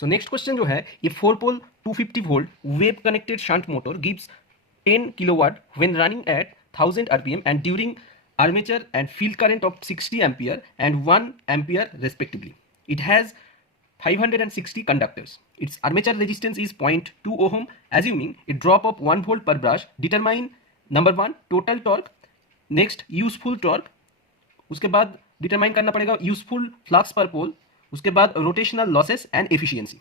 So next question जो है, ये 4 पोल 250 volt wave connected shunt motor gives 10 kilowatt when running at 1000 rpm and during armature and field current of 60 ampere and 1 ampere respectively. It has 560 conductors. Its armature resistance is 0.2 ohm. Assuming a drop of 1 volt per brush, determine number 1 total torque, next useful torque, उसके बाद determine करना पड़ेगा useful flux per पोल, उसके बाद rotational losses and efficiency.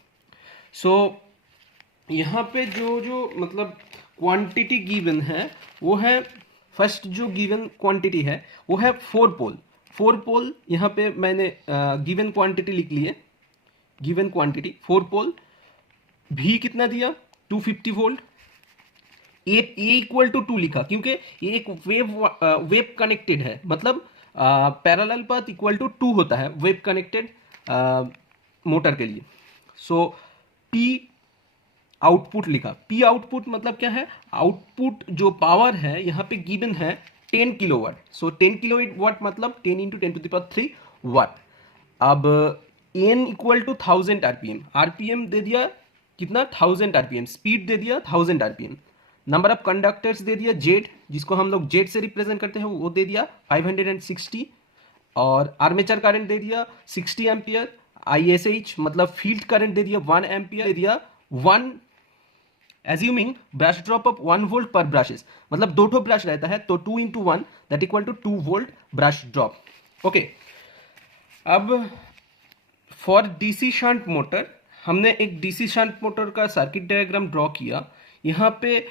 सो यहाँ पे जो मतलब क्वांटिटी गिवन है वो है, फर्स्ट जो गिवन क्वांटिटी है वो है 4 पोल. 4 पोल यहाँ पे मैंने गिवन क्वांटिटी लिख ली है. गिवन क्वांटिटी 4 पोल, भी कितना दिया 250 वोल्ट, ए इक्वल टू 2 लिखा क्योंकि ये एक वेव कनेक्टेड है, मतलब पैरेलल पाथ इक्वल टू 2 होता है वेव कनेक्टेड मोटर के लिए. सो पी आउटपुट लिखा. पी आउटपुट मतलब क्या है, आउटपुट जो पावर है यहाँ पे गिवन है 10 किलोवाट. सो 10 किलोवाट मतलब 10 into 10 to the power 3 watt. अब N equal to 1000 RPM. RPM दे दिया कितना 1000 आरपीएम, स्पीड दे दिया 1000 आरपीएम, नंबर ऑफ कंडक्टर्स दे दिया जेड, जिसको हम लोग जेड से रिप्रेजेंट करते हैं वो दे दिया 560, और आर्मेचर करंट दे दिया 60 एम्पियर, आईएसएच मतलब फील्ड करंट दे दिया 1 एम्पियर, दे दिया 1, assuming brush drop of 1 volt पर ब्रशेस, मतलब 2 ब्रश रहता है तो 2 into 1 that equal to 2 volt brush drop. Okay, अब फॉर डीसी शंट मोटर हमने एक डीसी शंट मोटर का सर्किट डायग्राम ड्रॉ किया. यहाँ पे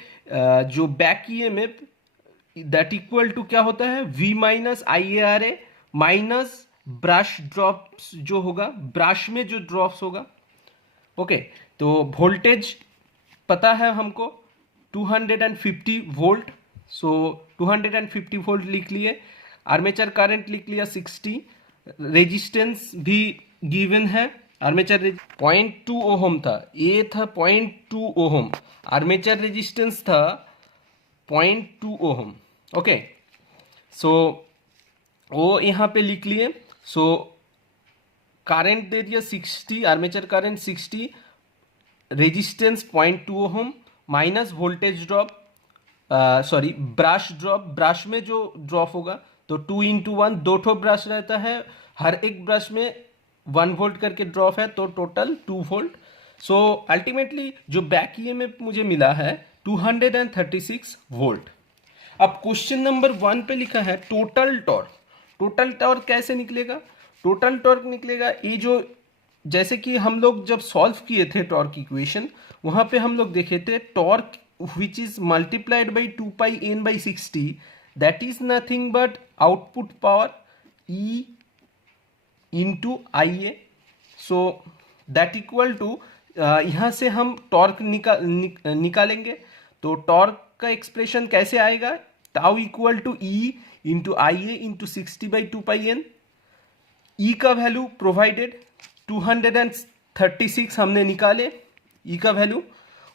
जो back EMF that equal to क्या होता है, V minus IARA minus brush drops जो होगा, ब्रश में जो ड्रॉप्स होगा. ओके, तो वोल्टेज पता है हमको 250 वोल्ट. सो 250 वोल्ट लिख लिए. आर्मेचर करंट लिख लिया 60. रेजिस्टेंस भी गिवन है. आर्मेचर 0.2 ओहम था, ये था 0.2 ओहम. आर्मेचर रेजिस्टेंस था 0.2 ओहम. ओके, सो वो यहाँ पे लिख लिए. सो करंट दे दिया 60, armature current 60, resistance 0.2 ohm minus voltage drop, sorry brush drop, brush में जो ड्रॉप होगा तो 2 इंटू 1, 2 ब्रश रहता है, हर एक ब्रश में 1 वोल्ट करके ड्रॉप है तो टोटल 2 वोल्ट. सो अल्टीमेटली जो बैक ईएमएफ मुझे मिला है 236 वोल्ट. अब क्वेश्चन नंबर 1 पे लिखा है टोटल टॉर्क. टोटल टॉर्क कैसे निकलेगा, टोटल टॉर्क निकलेगा ये जो, जैसे कि हम लोग जब सॉल्व किए थे टॉर्क इक्वेशन, वहां पे हम लोग देखे थे torque which is multiplied by 2 pi n by 60, that is nothing but output power E into IA. So that equal to, यहाँ से हम टॉर्क निकालेंगे. तो टॉर्क का एक्सप्रेशन कैसे आएगा, tau equal to E into IA into 60 by 2 pi n. E का value provided 236 हमने निकाले E का वैल्यू.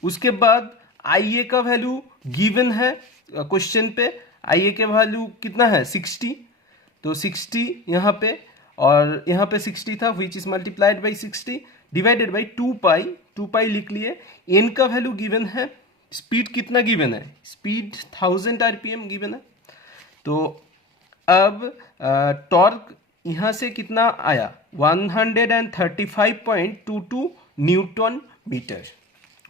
उसके बाद IA का वैल्यू गिवन है क्वेश्चन पे. IA के वैल्यू कितना है 60, तो 60 यहाँ पे, और यहाँ पे 60 था विच is multiplied by 60 divided by 2 पाई लिख लिए. n का वैल्यू गिवन है. स्पीड कितना गिवन है, स्पीड 1000 आरपीएम गिवन है. तो अब टॉर्क यहाँ से कितना आया 135.22 न्यूटन मीटर.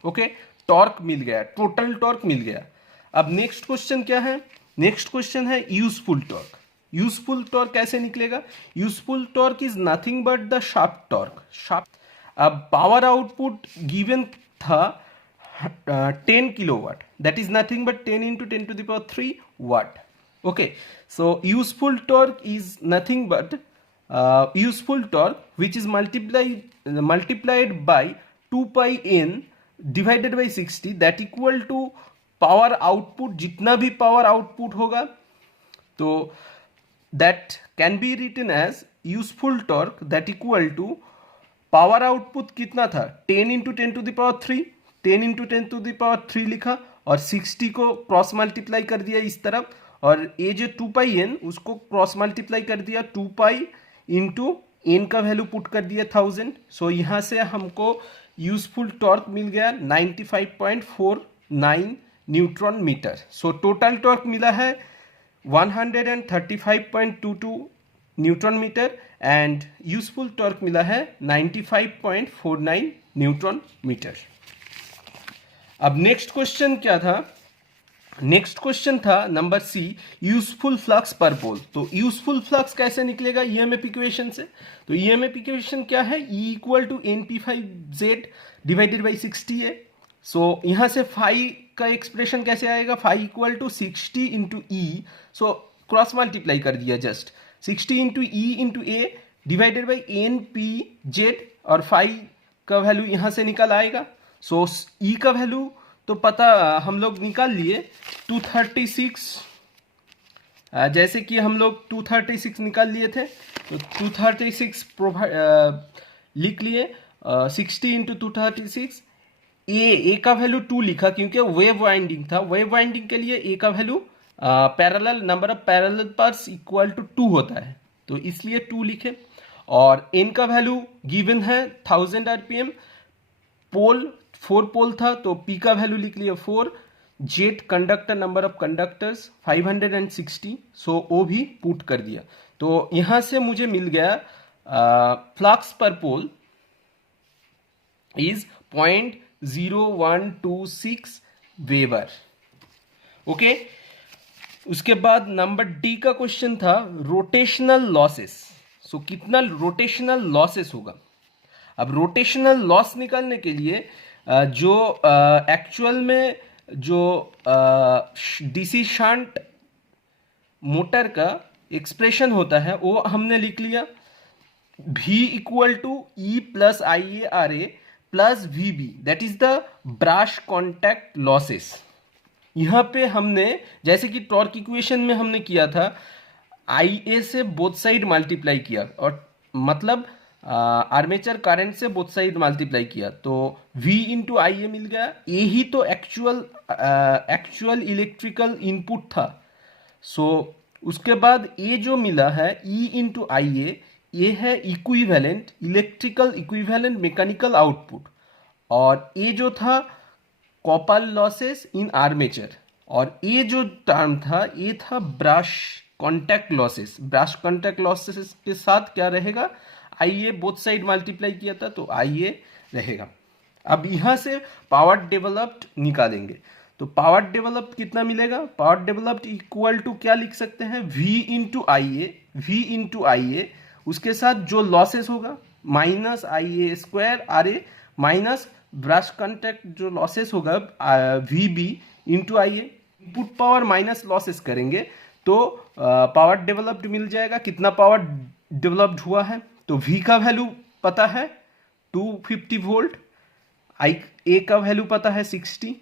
ओके, टॉर्क मिल गया, टोटल टॉर्क मिल गया. अब नेक्स्ट क्वेश्चन क्या है, नेक्स्ट क्वेश्चन है यूजफुल टॉर्क. यूजफुल टॉर्क कैसे निकलेगा, useful torque is nothing but the shaft torque. Shaft, अब पावर आउटपुट गिवन था 10 kilowatt, that is nothing but 10 into 10 to the power 3 watt. Okay, so useful torque is nothing but useful torque which is multiplied by 2 pi n divided by 60, that equal to power output. जितना भी power output होगा तो that can be written as useful torque that equal to power output कितना था 10 into 10 to the power 3, 10 into 10 to the power 3 लिखा और 60 को cross multiply कर दिया इस तरफ, और ये जो 2 पाई n उसको क्रॉस मल्टीप्लाई कर दिया 2 पाई इंटू एन का वैल्यू पुट कर दिया 1000, सो यहाँ से हमको यूजफुल टॉर्क मिल गया 95.49 neutron meter. So total torque मिला है 135.22 neutron meter and useful torque मिला है 95.49 न्यूट्रॉन मीटर। अब नेक्स्ट क्वेश्चन क्या था? नेक्स्ट क्वेश्चन था number C, useful flux per pole. तो यूजफुल फ्लक्स कैसे निकलेगा ईएमएफ इक्वेशन से? तो ईएमएफ इक्वेशन क्या है? E equal to NP5Z divided by 60 है। सो यहाँ से फाई का एक्सप्रेशन कैसे आएगा? Phi equal to 60 into E, so cross multiply कर दिया just 60 into E into A divided by NP/Z और फाई का वैल्यू यहाँ से निकल आएगा। सो ई का वैल्यू तो पता हम लोग निकाल लिए 236, जैसे कि हम लोग 236 निकाल लिए थे, तो 236 लिख लिए 60 इंटू 236। ए का वैल्यू 2 लिखा क्योंकि वेव वाइंडिंग था, वेव वाइंडिंग के लिए ए का value parallel number of parallel parts equal to 2 होता है, तो इसलिए 2 लिखे। और एन का वैल्यू गिवन है 1000 आरपीएम, पोल 4 पोल था तो पी का वैल्यू लिख लिया 4, jet conductor number of conductors 560, सो ओ भी पुट कर दिया। तो यहां से मुझे मिल गया flux per pole is 0.0126 weber. Okay, उसके बाद नंबर डी का क्वेश्चन था रोटेशनल लॉसेस। सो कितना रोटेशनल लॉसेस होगा? अब रोटेशनल लॉस निकालने के लिए जो एक्चुअल में जो डीसी शंट मोटर का एक्सप्रेशन होता है वो हमने लिख लिया, V equal to E plus IaRa plus VB, that is the brush contact losses. यहाँ पे हमने जैसे कि टॉर्क इक्वेशन में हमने किया था Ia से बोथ साइड मल्टीप्लाई किया, और मतलब आर्मेचर करंट से बोथ साइड मल्टीप्लाई किया, तो V इंटू Ia मिल गया। यही तो एक्चुअल इलेक्ट्रिकल इनपुट था। सो उसके बाद ये जो मिला है E इंटू Ia, ये है equivalent electrical equivalent mechanical output, और ये जो था कॉपर लॉसेस इन आर्मेचर, और ये जो टर्म था ये था brush contact losses. Brush contact losses के साथ क्या रहेगा? Ia बोथ साइड मल्टीप्लाई किया था तो Ia रहेगा। अब यहाँ से पावर डेवलप्ड निकालेंगे, तो पावर डेवलप्ड कितना मिलेगा? पावर डेवलप्ड इक्वल टू क्या लिख सकते हैं? V into Ia, V into Ia, उसके साथ जो लॉसेस होगा minus Ia square RA minus brush contact जो लॉसेस होगा VB into Ia, input power minus losses करेंगे तो पावर डेवलप्ड मिल जाएगा। कितना पावर डेवलप्ड हुआ है? तो V का वैल्यू पता है 250 वोल्ट, A का वैल्यू पता है 60,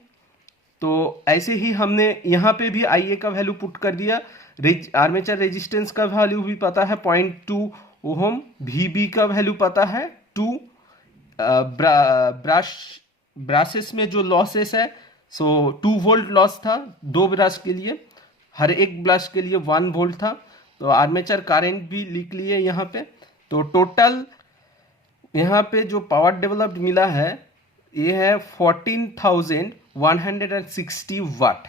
तो ऐसे ही हमने यहाँ पे भी Ia का वैल्यू पुट कर दिया। आर्मेचर रेजिस्टेंस का वैल्यू भी पता है 0.2 ओहम, VB का वैल्यू पता है 2, ब्रासेस में जो लॉसेस है सो 2 वोल्ट लॉस था 2 ब्रश के लिए, हर एक ब्रश के लिए 1 वोल्ट था, तो आर्मेचर करंट भी लिख लिए यहाँ पे। तो टोटल यहाँ पे जो पावर डेवलप्ड मिला है ये है 14,160 वाट।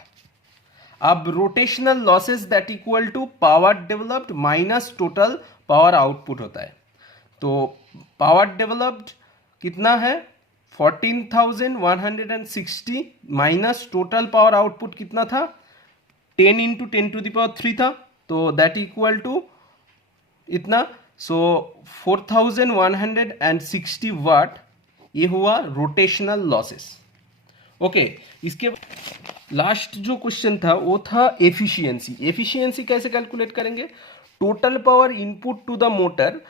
अब rotational losses that equal to power developed minus total power output होता है। तो पावर डेवलप्ड कितना है? 14,160 माइनस टोटल पावर आउटपुट कितना था? 10 इंटू 10 टू द पावर 3 था, तो दैट इक्वल टू इतना, सो 4160 वाट ये हुआ रोटेशनल लॉसेस। ओके, इसके लास्ट जो क्वेश्चन था वो था एफिशिएंसी। एफिशिएंसी कैसे कैलकुलेट करेंगे? Total power input to the motor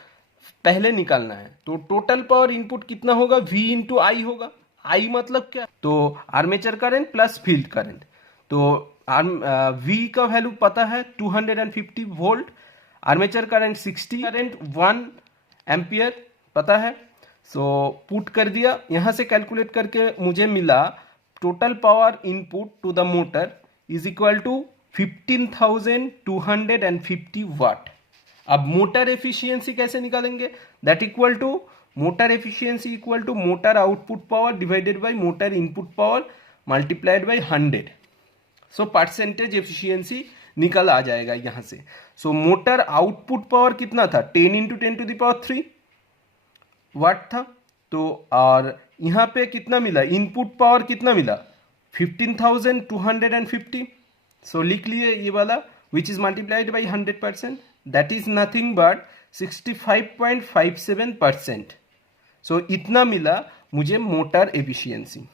पहले निकालना है, तो टोटल पावर इनपुट कितना होगा? V इंटू आई होगा। आई मतलब क्या? तो armature current plus field current, तो V का वैल्यू पता है 250 volt, armature current 60, current 1 ampere पता है, सो पुट कर दिया। यहाँ से कैलकुलेट करके मुझे मिला total power input to the motor is equal to 15,250 watt. अब मोटर एफिशिएंसी कैसे निकालेंगे? That equal to motor efficiency equal to motor output power divided by motor input power multiplied by 100. So percentage efficiency निकल आ जाएगा यहां से. सो motor output power कितना था? 10 इंटू 10⁻³ वाट था. तो और यहां पे कितना मिला? इनपुट पावर कितना मिला? 15,250. सो लिख लिए ये वाला, विच is multiplied by 100%, that is nothing but 65.57%. सो इतना मिला मुझे मोटर एफिशिएंसी.